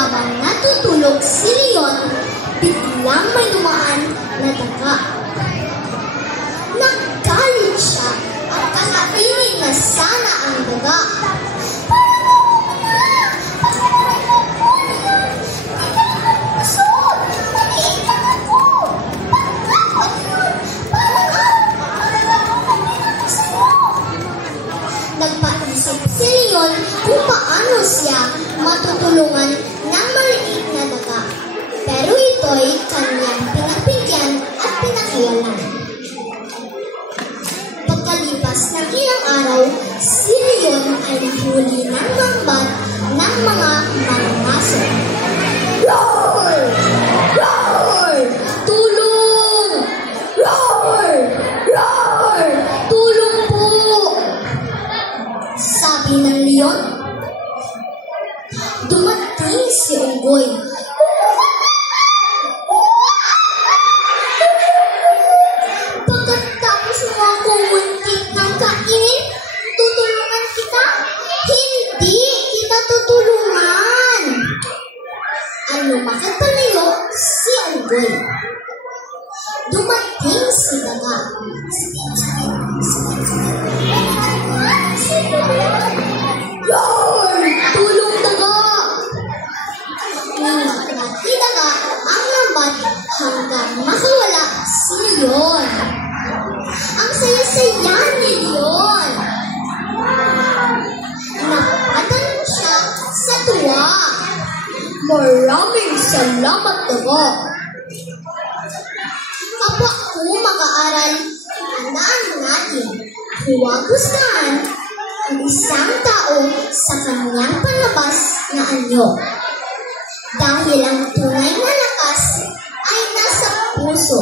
Habang natutulog si Leon, biglang may dumaan na daga. Naggalit siya at kakainin na sana ang daga. Nagpaisip si Leon kung paano siya matutulungan ng maliit na daga. Pero ito'y kanyang pinagpigyan at pinakawalan. Pagkalipas ng ilang araw, si Leon ay nahuli ng mambat ng mga mangangaso. Roar! Roar! Tulong! Roar! Roar! Tulong po! Sabi ng Leon. Dumating si Unggoy. Pagkatapos mo akong muntik ng kainin, tutulungan kita? Hindi kita tutulungan! Ang lumakad palayo si Unggoy. Dumating si daga. Roar! Tulong daga! Ninakati daga ang lambat hanggang makawala si Leon. Ang saya-saya ni Leon. Nakatan siya sa tuwa. Maraming salamat daga. Kapag ko mag-aaral, tandaan natin, huwag gustahan ang isang tao sa kanyang palabas na anyo. Dahil ang tunay na lakas ay nasa puso.